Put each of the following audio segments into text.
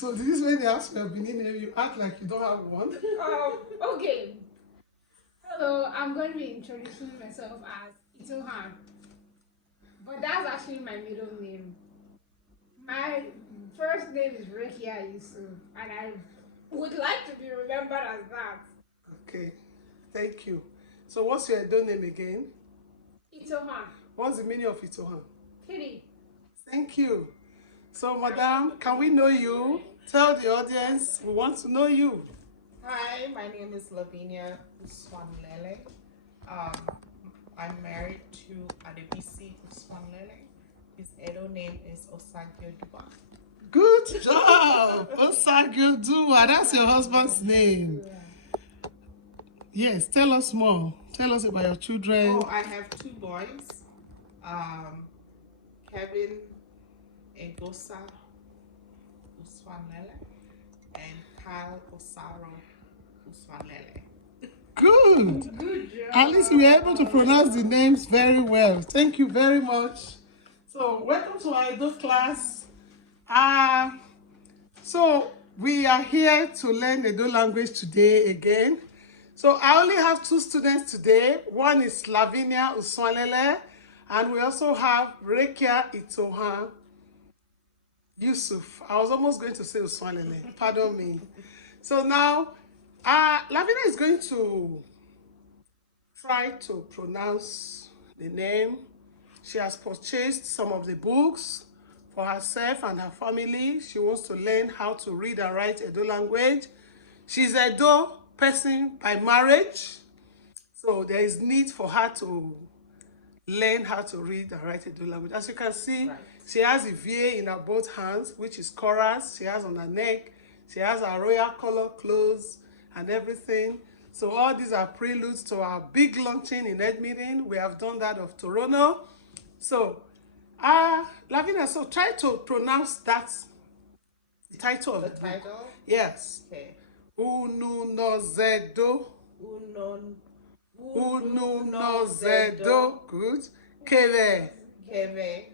So this is when they ask for your Benin name, you act like you don't have one. Okay. Hello, I'm going to be introducing myself as Itohan. But that's actually my middle name. My first name is Lavinia Usuanlęlę, and I would like to be remembered as that. Okay, thank you. So what's your Ędo name again? Itohan. What's the meaning of Itohan? Kitty. Thank you. So, madam, can we know you? Tell the audience we want to know you. Hi, my name is Lavinia Usuanlęlę. I'm married to Adebisi Usuanlęlę. His Ędo name is Osagioduwa. Good job! Osagioduwa, that's your husband's name. Yes, tell us more. Tell us about your children. Oh, I have two boys. Kevin Egosa Usuanlęlę and Kyle Osaro Usuanlęlę. Good. Good job. At least we were able to pronounce the names very well. Thank you very much. So, welcome to our Ędo class. So we are here to learn Ędo language today again. So I only have two students today. One is Lavinia Usuanlęlę, and we also have Lavinia Itohan Yusuf. I was almost going to say Usuanlęlę. Pardon me. So now, Lavinia is going to try to pronounce the name. She has purchased some of the books for herself and her family. She wants to learn how to read and write Ędo language. She's a Ędo person by marriage, so there is need for her to learn how to read and write Ędo language. As you can see, right, she has a VA in her both hands, which is chorus. She has on her neck. She has her royal color clothes and everything. So all these are preludes to our big launching in Edmonton. We have done that of Toronto. So, Lavinia, so try to pronounce that, the title of the book. Title? Yes. Okay. Ununozędo. Ununozędo. Good. Kevbę Ebo.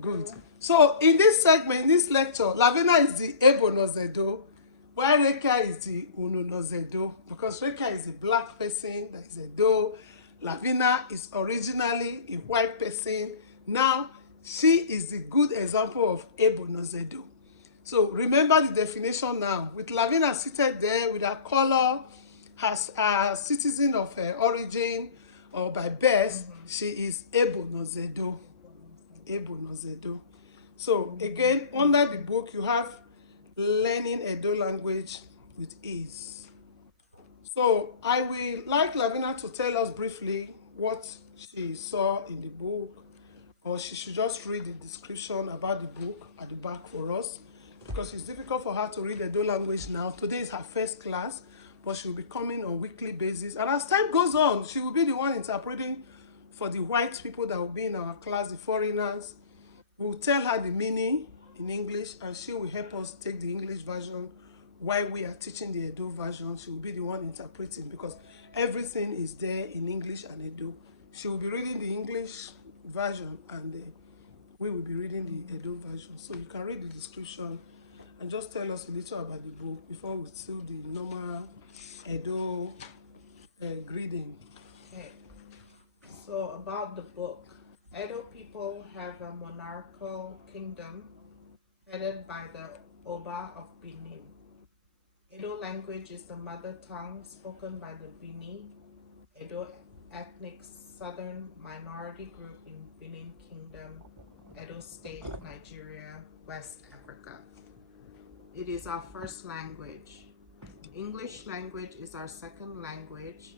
Good. So in this segment, in this lecture, Lavinia is the Ebo, while Lavinia is the Ununozędo, because Lavinia is a black person that is Ędo. Lavinia is originally a white person. Now she is the good example of Ebo. So remember the definition now. With Lavinia seated there with her color, her citizen of her origin or by birth, she is Ebo. So again, under the book, you have learning Ędo language with ease. So I will like Lavinia to tell us briefly what she saw in the book, or she should just read the description about the book at the back for us, because it's difficult for her to read Ędo language now. Today is her first class, but she will be coming on weekly basis. And as time goes on, she will be the one interpreting for the white people that will be in our class, the foreigners. We will tell her the meaning in English, and she will help us take the English version while we are teaching the Ędo version. She will be the one interpreting, because everything is there in English and Ędo. She will be reading the English version, and we will be reading the Ędo version. So you can read the description and just tell us a little about the book before we do the normal Ędo greeting. Okay. So about the book, Ędo people have a monarchical kingdom headed by the Oba of Benin. Ędo language is the mother tongue spoken by the Bini, Ędo ethnic southern minority group in Benin Kingdom, Edo State, Nigeria, West Africa. It is our first language. English language is our second language,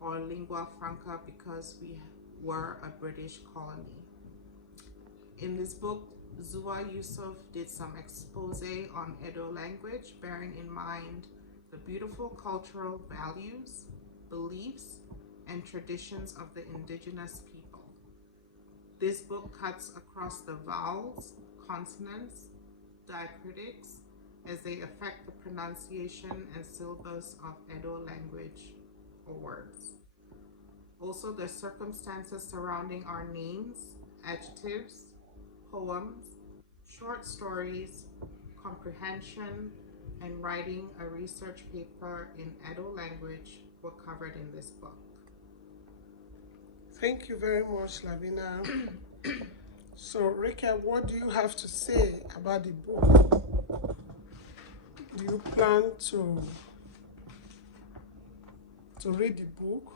or lingua franca, because we were a British colony. In this book, Zua Yusuf did some expose on Ędo language, bearing in mind the beautiful cultural values, beliefs, and traditions of the indigenous people. This book cuts across the vowels, consonants, diacritics, as they affect the pronunciation and syllabus of Ędo language or words. Also, the circumstances surrounding our names, adjectives, poems, short stories, comprehension, and writing a research paper in Ędo language were covered in this book. Thank you very much, Lavinia. So, Rika, what do you have to say about the book? Do you plan to read the book?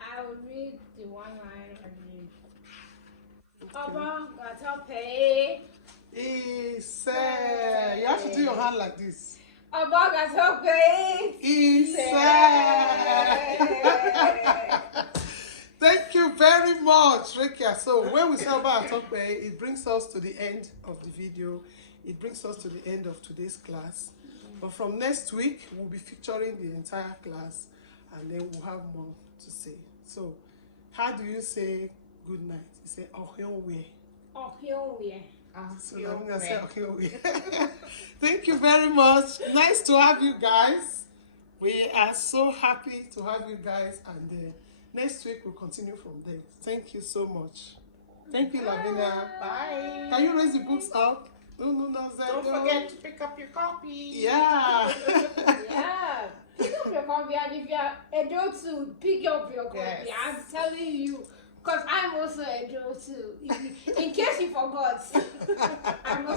I will read the one line I read. Oba gatope. Ise. You have to do your hand like this. Oba gatope. Ise. Thank you very much, Rekia. So when we say about Atope, it brings us to the end of the video. It brings us to the end of today's class. But from next week, we'll be featuring the entire class, and then we'll have more to say. So, how do you say good night? You say Ohionwe. Ohionwe. So let me say Ohionwe. Thank you very much. Nice to have you guys. We are so happy to have you guys, and next week we'll continue from there. Thank you so much. Thank you, Lavinia. Bye. Can you raise the books up? Ununozędo. Don't forget to pick up your copy. Yeah. Yeah. Pick up your copy, and if you are able to pick up your copy, Yes. I'm telling you, because I'm also able to. In case you forgot, I'm also